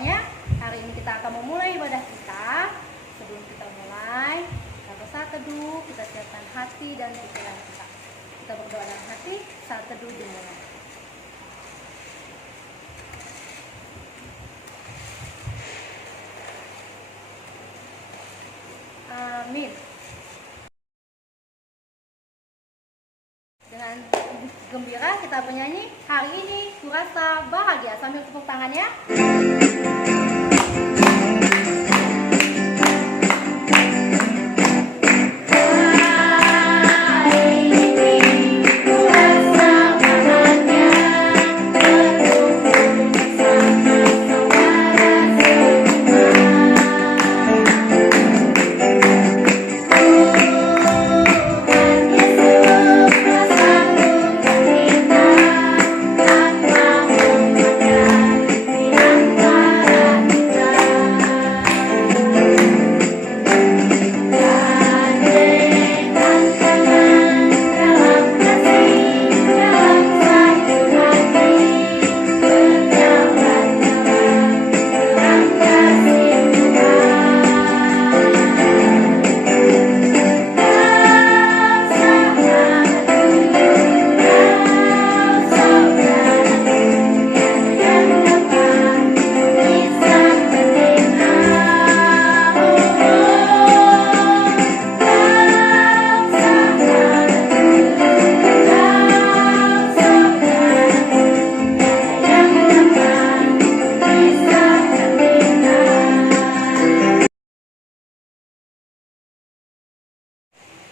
semuanya. Hari ini kita akan memulai ibadah kita. Sebelum kita mulai, kita berdoa teduh, kita siapkan hati dan pikiran kita. Kita berdoa dalam hati, saat teduh dimulai. Amin. Dengan gembira kita bernyanyi, hari ini kurasa bahagia, sambil tepuk tangan ya.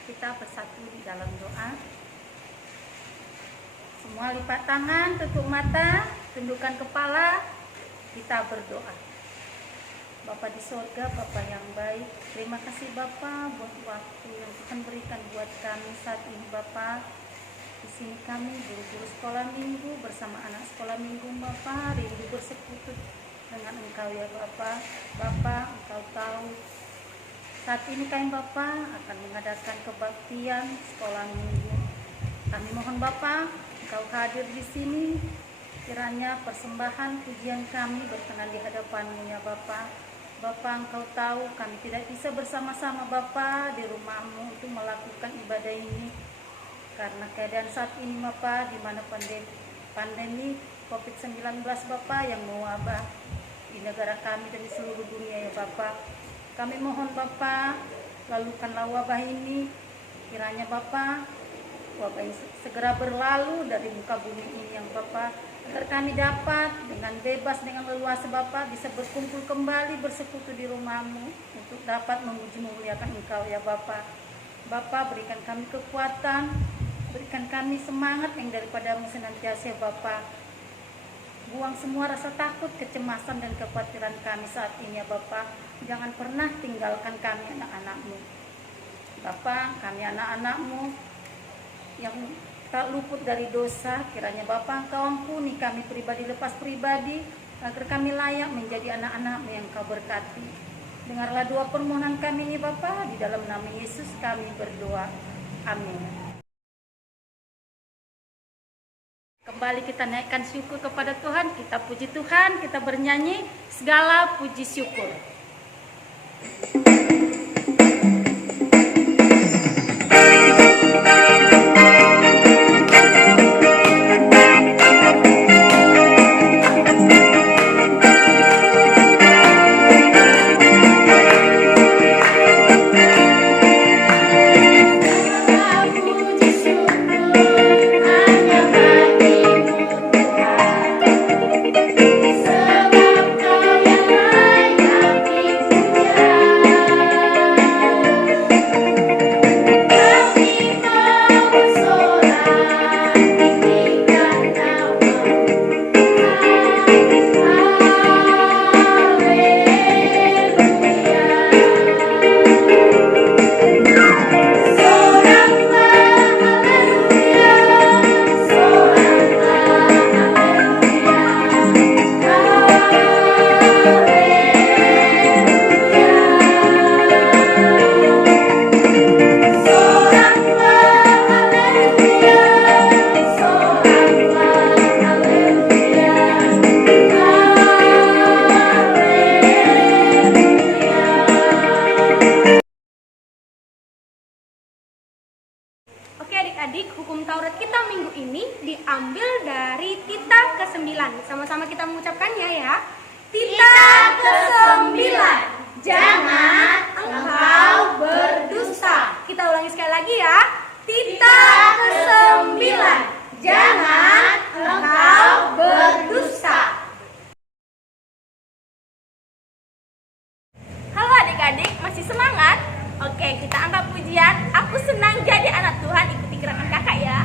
Kita bersatu di dalam doa. Semua lipat tangan, tutup mata, tundukkan kepala. Kita berdoa. Bapa di sorga, Bapa yang baik, terima kasih Bapa buat waktu yang Tuhan berikan buat kami saat ini Bapa. Di sini kami guru-guru sekolah minggu bersama anak sekolah minggu Bapa, rindu bersekutu dengan Engkau ya Bapa. Bapa, Engkau tahu saat ini kami Bapa akan mengadakan kebaktian sekolah minggu. Kami mohon Bapa, Engkau hadir di sini. Kiranya persembahan pujian kami berkenan di hadapan-Mu ya Bapa. Bapa, Engkau tahu kami tidak bisa bersama-sama Bapa di rumah-Mu untuk melakukan ibadah ini. Karena keadaan saat ini Bapa, di mana pandemi COVID-19 Bapa yang mewabah di negara kami dan di seluruh dunia ya Bapa. Kami mohon Bapa, lalukanlah wabah ini. Kiranya Bapa, wabah ini segera berlalu dari muka bumi ini yang Bapa, agar kami dapat dengan bebas, dengan leluasa Bapa, bisa berkumpul kembali bersekutu di rumah-Mu untuk dapat memuji memuliakan Engkau ya Bapa. Bapa, berikan kami kekuatan, berikan kami semangat yang daripada-Mu senantiasa ya Bapa. Buang semua rasa takut, kecemasan dan kekhawatiran kami saat ini ya Bapa. Jangan pernah tinggalkan kami anak-anak-Mu. Bapa, kami anak-anak-Mu yang tak luput dari dosa. Kiranya Bapa, Engkau ampuni kami pribadi lepas pribadi, agar kami layak menjadi anak-anak-Mu yang Kau berkati. Dengarlah doa permohonan kami ini Bapa, di dalam nama Yesus kami berdoa. Amin. Kembali kita naikkan syukur kepada Tuhan, kita puji Tuhan, kita bernyanyi segala puji syukur. Sebab Kau yang layak dipuja. adik-adik masih semangat? Oke, kita angkat pujian. Aku senang jadi anak Tuhan. Ikuti gerakan kakak ya.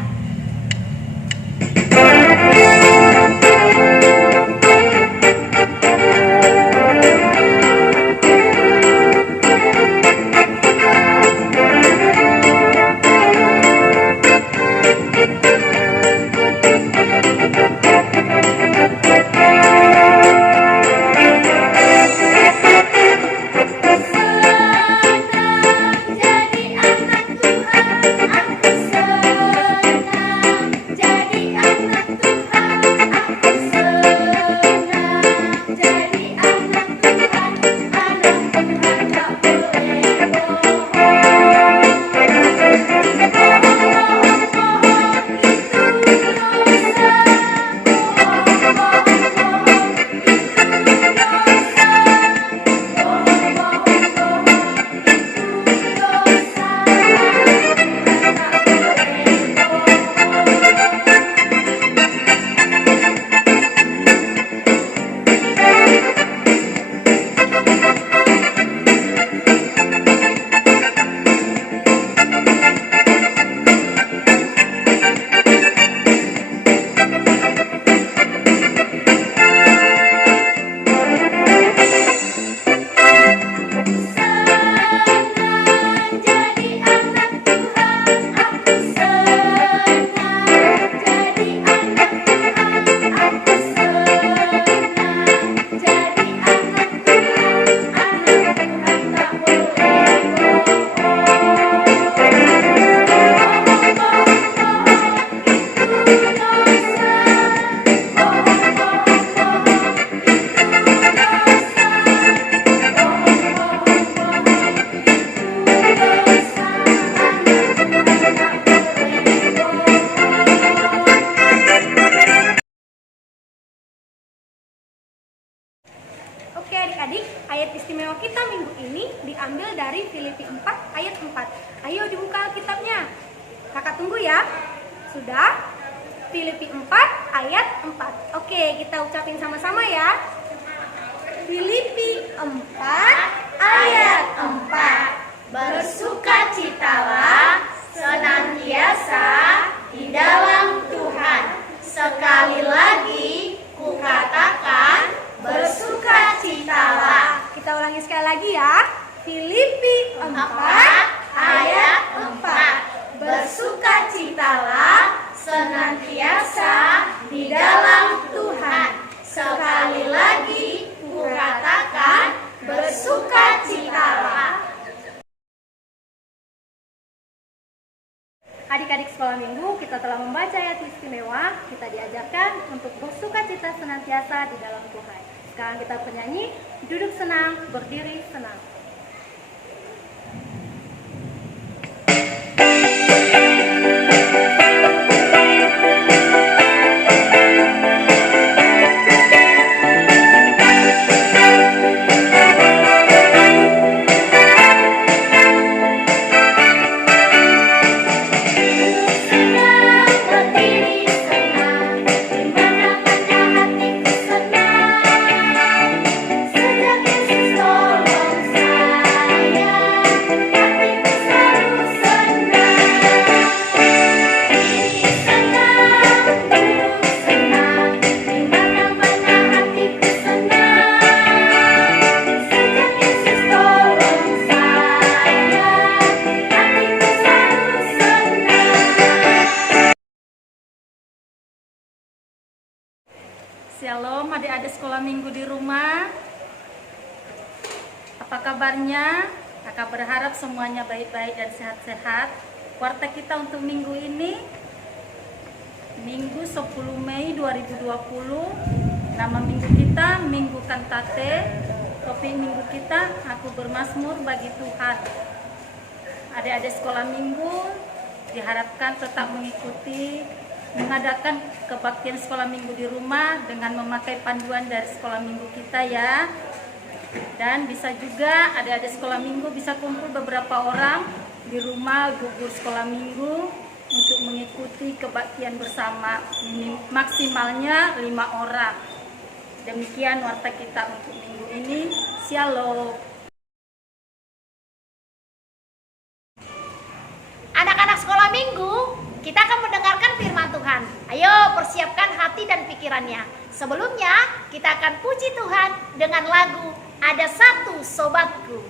Oke adik-adik, ayat istimewa kita minggu ini diambil dari Filipi 4 ayat 4. Ayo dibuka Alkitabnya. Kakak tunggu ya. Sudah? Filipi 4 ayat 4. Oke, kita ucapin sama-sama ya. Filipi 4 ayat 4. Bersukacitalah senantiasa di dalam Tuhan. Sekali lagi kukatakan, bersukacitalah. Kita ulangi sekali lagi ya. Filipi 4 ayat 4. Bersukacitalah senantiasa di dalam Tuhan. Sekali lagi kukatakan, bersukacitalah. Adik-adik sekolah minggu, kita telah membaca ayat istimewa. Kita diajarkan untuk bersukacita senantiasa di dalam Tuhan. Sekarang kita penyanyi, duduk senang, berdiri senang. Shalom adik-adik sekolah minggu di rumah. Apa kabarnya? Kakak berharap semuanya baik-baik dan sehat-sehat. Warta kita untuk minggu ini, Minggu 10 Mei 2020. Nama minggu kita Minggu Kantate. Topik minggu kita, aku bermazmur bagi Tuhan. Adik-adik sekolah minggu diharapkan tetap mengadakan kebaktian sekolah minggu di rumah dengan memakai panduan dari sekolah minggu kita ya. Dan bisa juga adik-adik sekolah minggu bisa kumpul beberapa orang di rumah gugur sekolah minggu untuk mengikuti kebaktian bersama, maksimalnya 5 orang. Demikian warta kita untuk minggu ini. Shalom. kita akan mendengarkan firman Tuhan. Ayo persiapkan hati dan pikirannya. Sebelumnya kita akan puji Tuhan dengan lagu Ada Satu Sobatku.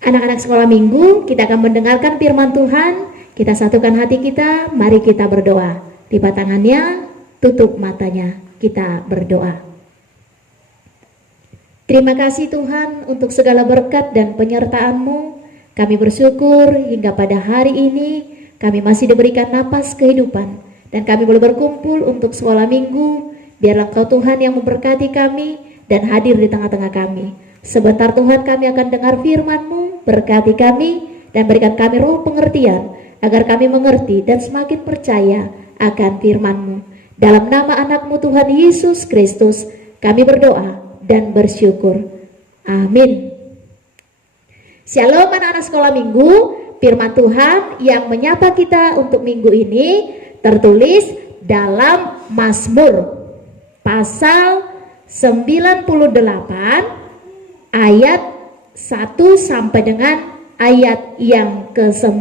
Anak-anak sekolah minggu, kita akan mendengarkan firman Tuhan. Kita satukan hati kita, mari kita berdoa. Lipat tangannya, tutup matanya, kita berdoa. Terima kasih Tuhan untuk segala berkat dan penyertaan-Mu. Kami bersyukur hingga pada hari ini kami masih diberikan napas kehidupan dan kami boleh berkumpul untuk sekolah minggu. Biarlah Engkau Tuhan yang memberkati kami dan hadir di tengah-tengah kami. Sebentar Tuhan kami akan dengar firman-Mu, berkati kami dan berikan kami roh pengertian agar kami mengerti dan semakin percaya akan firman-Mu. Dalam nama anak-Mu Tuhan Yesus Kristus kami berdoa dan bersyukur. Amin. Shalom anak-anak sekolah minggu. Firman Tuhan yang menyapa kita untuk minggu ini tertulis dalam Mazmur pasal 98 ayat 1 sampai dengan ayat yang ke-9.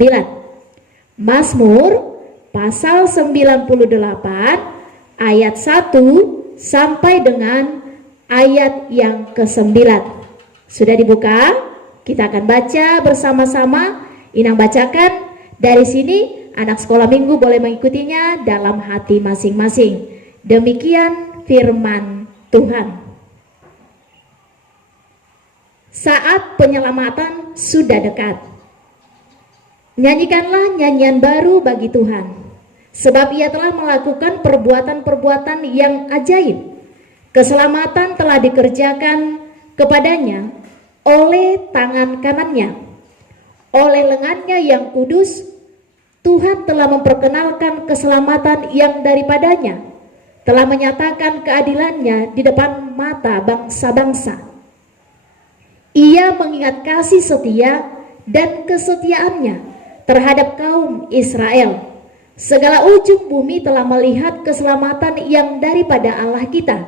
Mazmur pasal 98 ayat 1 sampai dengan ayat yang ke-9. Sudah dibuka? Kita akan baca bersama-sama. Inang bacakan. Dari sini anak sekolah minggu boleh mengikutinya dalam hati masing-masing. Demikian firman Tuhan. Saat penyelamatan sudah dekat, nyanyikanlah nyanyian baru bagi Tuhan, sebab Ia telah melakukan perbuatan-perbuatan yang ajaib. Keselamatan telah dikerjakan kepadanya oleh tangan kanannya, oleh lengannya yang kudus. Tuhan telah memperkenalkan keselamatan yang daripadanya, telah menyatakan keadilannya di depan mata bangsa-bangsa. Ia mengingat kasih setia dan kesetiaannya terhadap kaum Israel. Segala ujung bumi telah melihat keselamatan yang daripada Allah kita.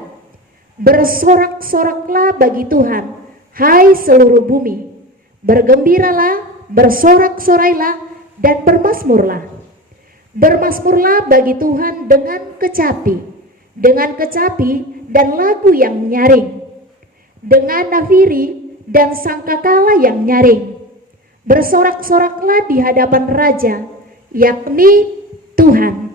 Bersorak-soraklah bagi Tuhan, hai seluruh bumi. Bergembiralah, bersorak-sorailah, dan bermasmurlah. Bermasmurlah bagi Tuhan dengan kecapi dan lagu yang nyaring, dengan nafiri dan sangkakala yang nyaring. Bersorak-soraklah di hadapan Raja, yakni Tuhan.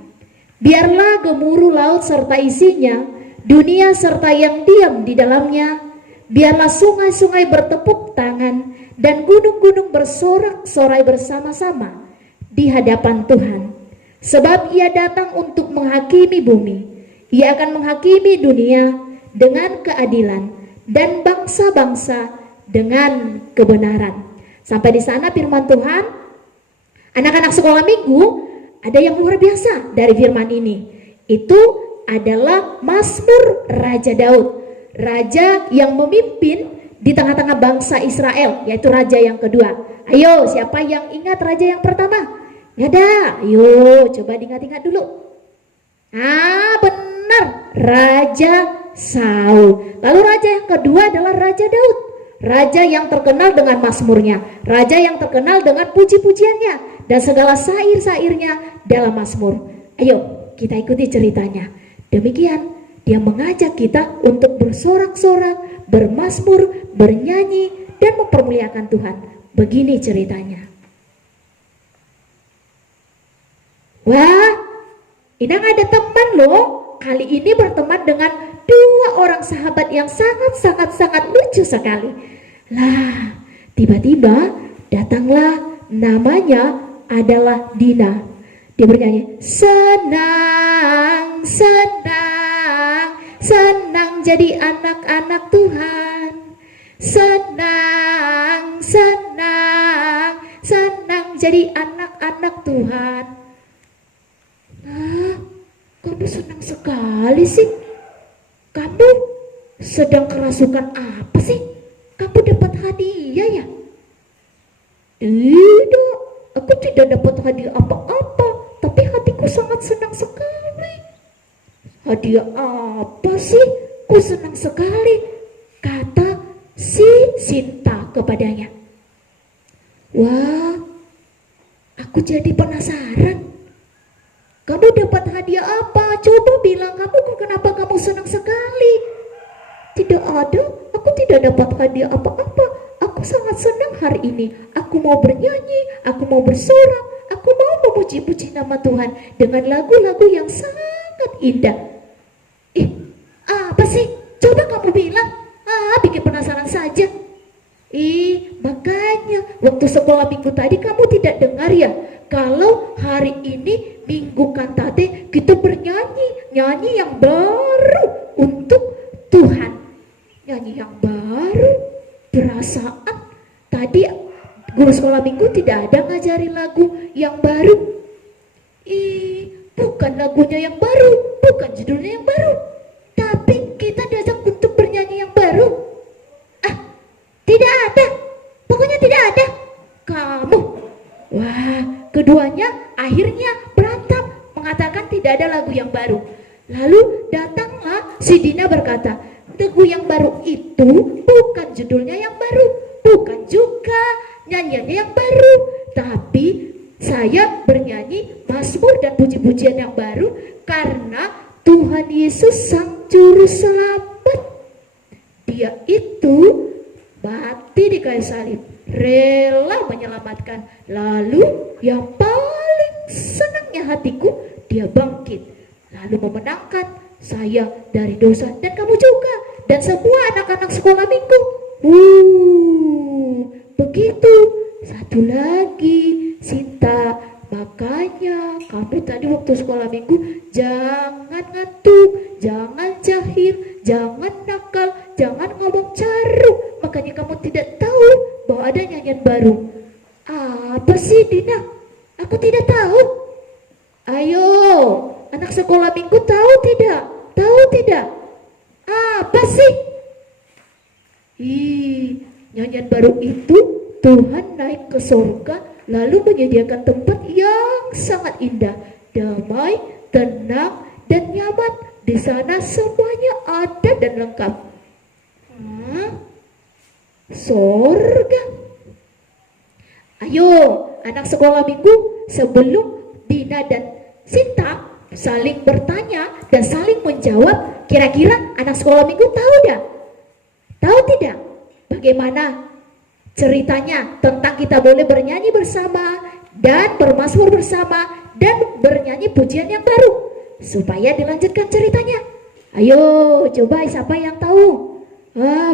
Biarlah gemuruh laut serta isinya, dunia serta yang diam di dalamnya. Biarlah sungai-sungai bertepuk tangan dan gunung-gunung bersorak-sorai bersama-sama di hadapan Tuhan. Sebab Ia datang untuk menghakimi bumi. Ia akan menghakimi dunia dengan keadilan dan bangsa-bangsa dengan kebenaran. Sampai di sana firman Tuhan. Anak-anak sekolah minggu, ada yang luar biasa dari firman ini. Itu adalah Mazmur Raja Daud, raja yang memimpin di tengah-tengah bangsa Israel, yaitu raja yang kedua. Ayo, siapa yang ingat raja yang pertama? Nggak ada. Ayo, coba diingat-ingat dulu. Benar, Raja Saul. Lalu raja yang kedua adalah Raja Daud. raja yang terkenal dengan mazmurnya, raja yang terkenal dengan puji-pujiannya dan segala syair-syairnya dalam mazmur. Ayo kita ikuti ceritanya. Demikian dia mengajak kita untuk bersorak-sorak, bermazmur, bernyanyi dan mempermuliakan Tuhan. Begini ceritanya. Wah, Inang ada teman loh. Kali ini berteman dengan dua orang sahabat yang sangat lucu sekali. Lah, tiba-tiba datanglah, namanya adalah Dina. Dia bernyanyi, senang, senang, senang jadi anak-anak Tuhan. Senang, senang, senang jadi anak-anak Tuhan. Ah, kamu senang sekali sih. Kamu sedang kerasukan apa sih? Kamu dapat hadiah ya? Tidak, aku tidak dapat hadiah apa-apa, tapi hatiku sangat senang sekali. Hadiah apa sih? Ku senang sekali, kata si Sinta kepadanya. Wah, aku jadi penasaran. Kamu dapat hadiah apa? Coba bilang kenapa kamu senang sekali. Tidak ada, aku tidak dapat hadiah apa-apa. Aku sangat senang hari ini. Aku mau bernyanyi, aku mau bersorak, aku mau memuji-puji nama Tuhan dengan lagu-lagu yang sangat indah. Apa sih? Coba kamu bilang. Bikin penasaran saja. Makanya waktu sekolah minggu tadi kamu tidak dengar ya? Kalau hari ini minggu kantate kita bernyanyi, nyanyi yang baru untuk Tuhan. Nyanyi yang baru, perasaan tadi guru sekolah minggu tidak ada ngajarin lagu yang baru. Bukan lagunya yang baru, bukan judulnya yang baru, tapi kita diajak untuk bernyanyi yang baru. Tidak ada, pokoknya tidak ada. Kamu, wah, keduanya akhirnya berantem, mengatakan tidak ada lagu yang baru. Lalu datanglah si Dina berkata, lagu yang baru itu bukan judulnya yang baru, bukan juga nyanyiannya yang baru, tapi saya bernyanyi mazmur dan puji-pujian yang baru karena Tuhan Yesus Sang Juru Selamat. Dia itu mati di kayu salib, rela menyelamatkan. Lalu yang paling senangnya hatiku, dia bangkit lalu memenangkan saya dari dosa dan kamu juga dan semua anak-anak sekolah minggu. Begitu. Satu lagi, Sinta, makanya kamu tadi waktu sekolah minggu jangan ngantuk, jangan jahil, jangan nakal, jangan ngomong caruk. Makanya kamu tidak tahu bahwa ada nyanyian baru. Apa sih Dina? Aku tidak tahu. Ayo, anak sekolah minggu tahu tidak? Tahu tidak? Apa sih? Nyanyian baru itu Tuhan naik ke surga lalu menyediakan tempat yang sangat indah, damai, tenang, dan nyaman. Di sana semuanya ada dan lengkap. Surga. Ayo, anak sekolah minggu, sebelum Dina dan Sinta saling bertanya dan saling menjawab, kira-kira anak sekolah minggu tahu dah? Tahu tidak? Bagaimana ceritanya tentang kita boleh bernyanyi bersama dan bermazmur bersama dan bernyanyi pujian yang baru? Supaya dilanjutkan ceritanya. Ayo, coba siapa yang tahu?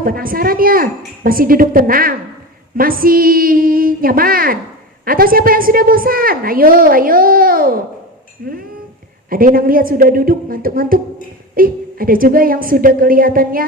Penasaran ya? Masih duduk tenang? Masih nyaman? Atau siapa yang sudah bosan? Ayo. Ada yang lihat sudah duduk ngantuk-ngantuk. Ada juga yang sudah kelihatannya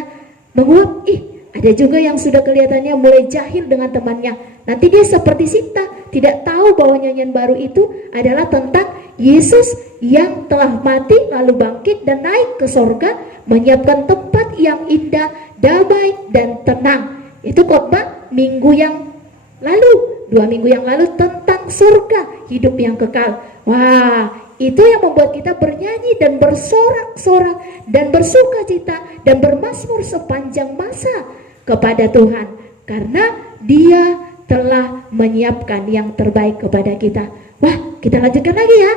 menguap. Ada juga yang sudah kelihatannya mulai jahil dengan temannya. Nanti dia seperti Sinta, tidak tahu bahwa nyanyian baru itu adalah tentang Yesus yang telah mati lalu bangkit dan naik ke sorga, menyiapkan tempat yang indah, damai dan tenang. Itu khotbah minggu yang lalu, 2 minggu yang lalu tentang surga, hidup yang kekal. Wah, itu yang membuat kita bernyanyi dan bersorak-sorak dan bersukacita dan bermazmur sepanjang masa kepada Tuhan. karena Dia telah menyiapkan yang terbaik kepada kita. Wah, kita lanjutkan lagi ya.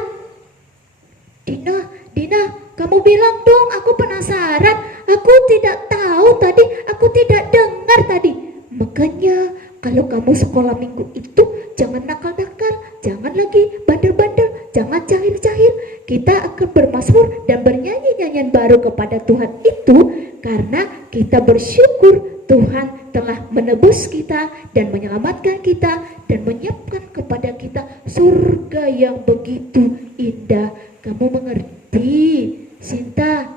Dina, kamu bilang dong, aku penasaran. Aku tidak tahu tadi, aku tidak dengar tadi. Makanya kalau kamu sekolah minggu itu jangan nakal-nakal, jangan lagi bandel-bandel, jangan jahil-jahil. Kita akan bermazmur dan bernyanyi nyanyian baru kepada Tuhan itu karena kita bersyukur Tuhan telah menebus kita dan menyelamatkan kita dan menyiapkan kepada kita surga yang begitu indah. Kamu mengerti, Sinta?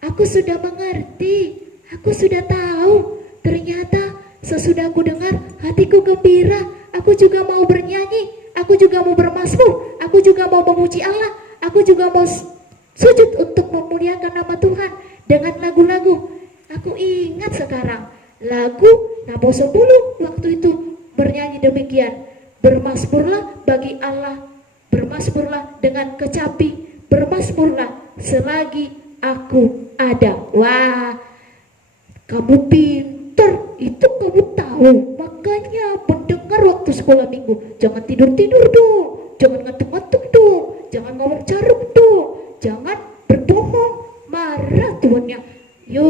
Aku sudah mengerti, aku sudah tahu. Ternyata sesudah aku dengar, hatiku gembira. Aku juga mau bernyanyi, aku juga mau bermazmur, aku juga mau memuji Allah, aku juga mau sujud untuk memuliakan nama Tuhan dengan lagu-lagu. Aku ingat sekarang lagu Nabo 10 waktu itu bernyanyi demikian. Bermazmurlah bagi Allah, bermazmurlah dengan kecapi, bermazmurlah selagi aku ada. Wah, kamu pintar, itu kamu tahu. Makanya mendengar waktu sekolah minggu, jangan tidur-tidur dong, jangan ngantuk-ngantuk dong, jangan ngomong jarum dong, jangan berbohong, marah Tuhannya. Yo,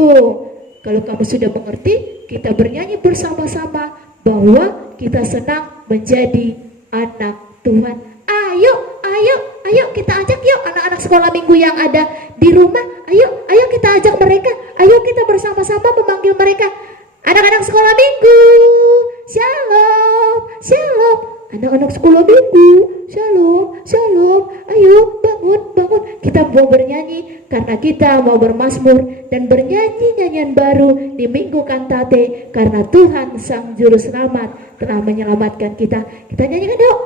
kalau kamu sudah mengerti, kita bernyanyi bersama-sama bahwa kita senang menjadi anak Tuhan. Ayo kita ajak yuk anak-anak sekolah minggu yang ada di rumah. Ayo kita ajak mereka. Ayo kita bersama-sama memanggil mereka. Anak-anak sekolah minggu, shalom, shalom. Anak-anak sekolah minggu, shalom, shalom. Ayo bangun. Kita mau bernyanyi karena kita mau bermazmur dan bernyanyi nyanyian baru di Minggu Kantate karena Tuhan Sang Juru Selamat telah menyelamatkan kita. Kita nyanyikan yuk.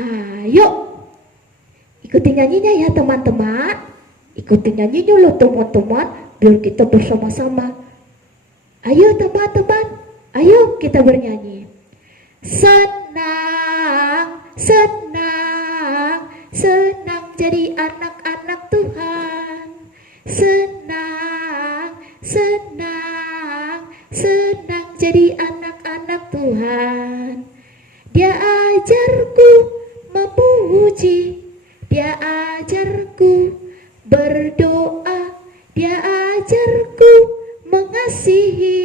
Ayo. Ikuti nyanyinya ya teman-teman. Ikuti nyanyinya loh teman-teman, biar kita bersama-sama. Ayo teman-teman, ayo kita bernyanyi. Senang, senang, senang jadi anak-anak Tuhan. Senang, senang, senang jadi anak-anak Tuhan. Dia ajarku memuji, Dia ajarku berdoa, Dia ajarku mengasihi.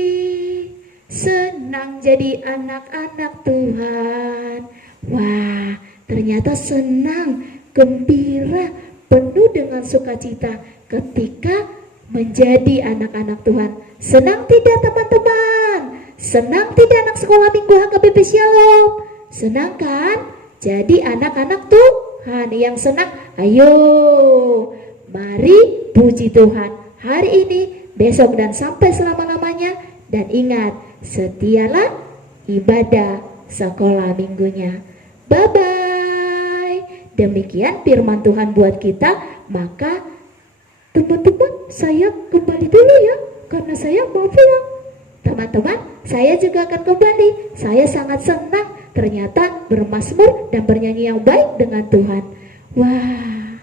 Senang jadi anak-anak Tuhan. Wah, ternyata senang, gembira, penuh dengan sukacita ketika menjadi anak-anak Tuhan. Senang tidak teman-teman? Senang tidak anak sekolah minggu HKBP Shalom? Senang kan? Jadi anak-anak Tuhan yang senang, ayo mari puji Tuhan hari ini, besok dan sampai selama-lamanya. Dan ingat, setialah ibadah sekolah minggunya. Bye-bye. Demikian firman Tuhan buat kita. Maka teman-teman, saya kembali dulu ya, karena saya mau pulang. Teman-teman, saya juga akan kembali. Saya sangat senang ternyata bermazmur dan bernyanyi yang baik dengan Tuhan. Wah,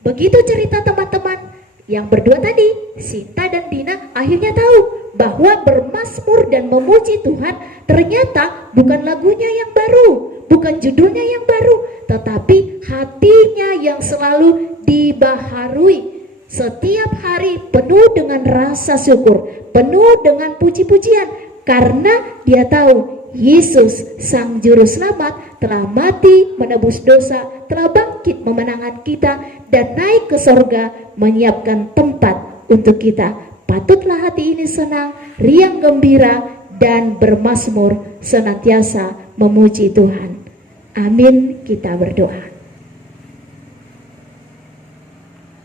begitu cerita teman-teman yang berdua tadi, Sinta dan Dina akhirnya tahu bahwa bermazmur dan memuji Tuhan ternyata bukan lagunya yang baru, bukan judulnya yang baru, tetapi hatinya yang selalu dibaharui. Setiap hari penuh dengan rasa syukur, penuh dengan puji-pujian, karena dia tahu Yesus Sang Juru Selamat telah mati menebus dosa, telah bangkit memenangkan kita dan naik ke sorga menyiapkan tempat untuk kita. Patutlah hati ini senang, riang gembira dan bermazmur senantiasa memuji Tuhan. Amin. Kita berdoa.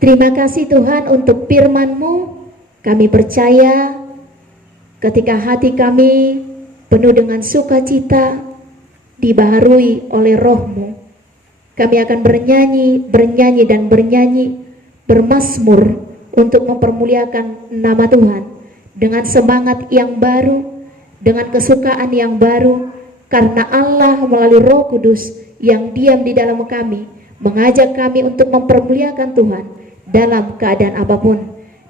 Terima kasih Tuhan untuk firman-Mu. Kami percaya ketika hati kami penuh dengan sukacita, dibaharui oleh Roh-Mu, kami akan bernyanyi dan bernyanyi, bermazmur untuk mempermuliakan nama Tuhan dengan semangat yang baru, dengan kesukaan yang baru, karena Allah melalui Roh Kudus yang diam di dalam kami, mengajak kami untuk mempermuliakan Tuhan dalam keadaan apapun.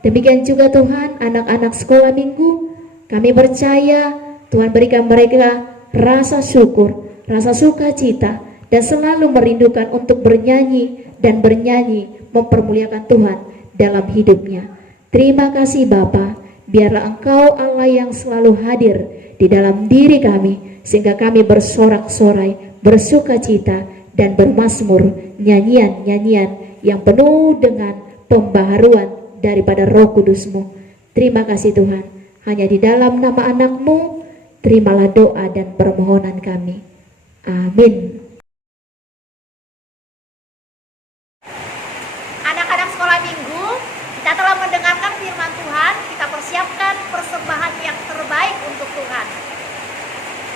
Demikian juga Tuhan, anak-anak sekolah minggu, kami percaya Tuhan berikan mereka rasa syukur, rasa sukacita, dan selalu merindukan untuk bernyanyi dan bernyanyi mempermuliakan Tuhan dalam hidupnya. Terima kasih Bapa, biarlah Engkau Allah yang selalu hadir di dalam diri kami, sehingga kami bersorak-sorai, bersukacita, dan bermazmur nyanyian-nyanyian yang penuh dengan pembaharuan daripada Roh Kudus-Mu. Terima kasih Tuhan, hanya di dalam nama anak-Mu, terimalah doa dan permohonan kami. Amin. Anak-anak sekolah minggu, kita telah mendengarkan firman Tuhan, kita persiapkan persembahan yang terbaik untuk Tuhan.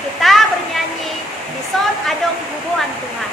Kita bernyanyi di Son Adong Hubungan Tuhan.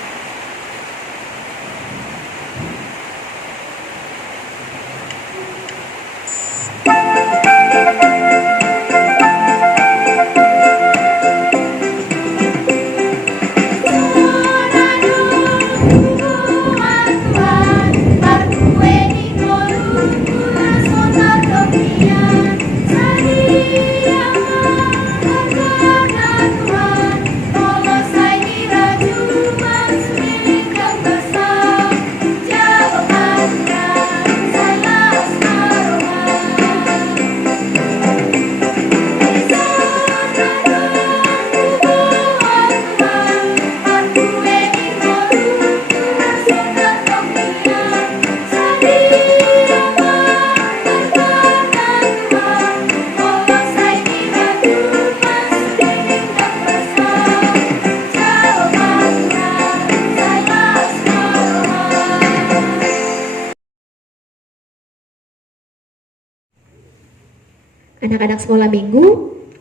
Anak-anak sekolah minggu,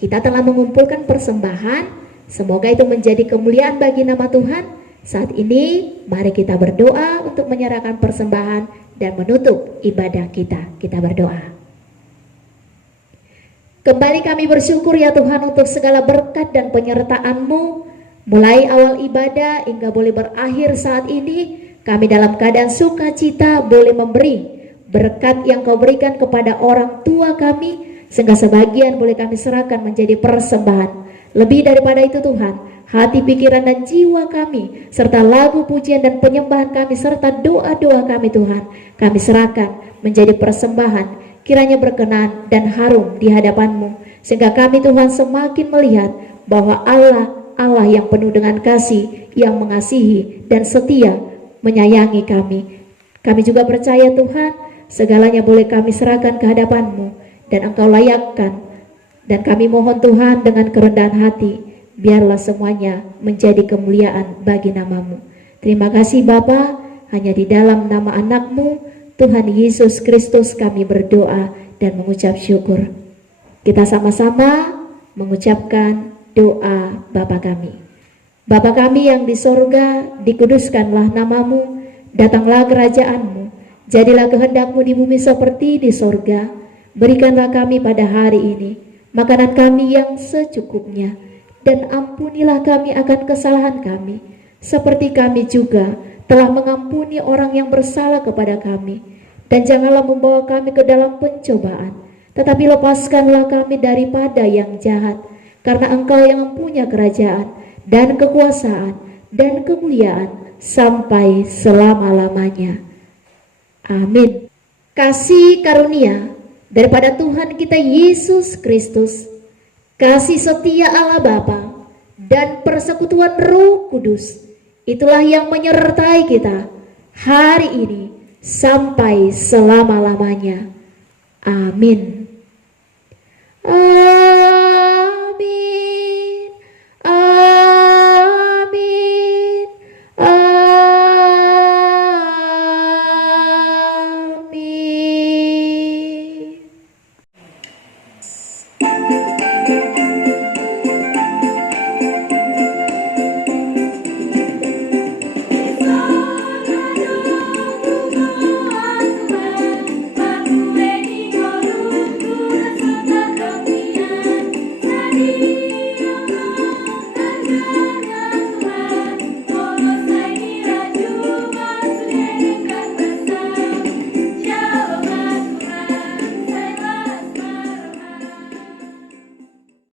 kita telah mengumpulkan persembahan. Semoga itu menjadi kemuliaan bagi nama Tuhan. Saat ini, mari kita berdoa untuk menyerahkan persembahan dan menutup ibadah kita. Kita berdoa. Kembali kami bersyukur ya Tuhan untuk segala berkat dan penyertaan-Mu. Mulai awal ibadah hingga boleh berakhir saat ini, kami dalam keadaan sukacita boleh memberi berkat yang Kau berikan kepada orang tua kami, sehingga sebagian boleh kami serahkan menjadi persembahan. Lebih daripada itu Tuhan, hati, pikiran, dan jiwa kami, serta lagu pujian dan penyembahan kami, serta doa-doa kami Tuhan, kami serahkan menjadi persembahan, kiranya berkenan dan harum di hadapan-Mu, sehingga kami Tuhan semakin melihat bahwa Allah yang penuh dengan kasih, yang mengasihi dan setia menyayangi kami. Kami juga percaya Tuhan, segalanya boleh kami serahkan ke hadapan-Mu, dan Engkau layakkan. Dan kami mohon Tuhan dengan kerendahan hati, biarlah semuanya menjadi kemuliaan bagi nama-Mu. Terima kasih Bapa, hanya di dalam nama anak-Mu, Tuhan Yesus Kristus kami berdoa dan mengucap syukur. Kita sama-sama mengucapkan doa Bapa kami. Bapa kami yang di sorga, dikuduskanlah nama-Mu, datanglah kerajaan-Mu, jadilah kehendak-Mu di bumi seperti di sorga. Berikanlah kami pada hari ini makanan kami yang secukupnya, dan ampunilah kami akan kesalahan kami, seperti kami juga telah mengampuni orang yang bersalah kepada kami. Dan janganlah membawa kami ke dalam pencobaan, tetapi lepaskanlah kami daripada yang jahat, karena Engkau yang mempunyai kerajaan dan kekuasaan dan kemuliaan sampai selama-lamanya. Amin. Kasih karunia daripada Tuhan kita Yesus Kristus, kasih setia Allah Bapa, dan persekutuan Roh Kudus, itulah yang menyertai kita hari ini sampai selama-lamanya. Amin.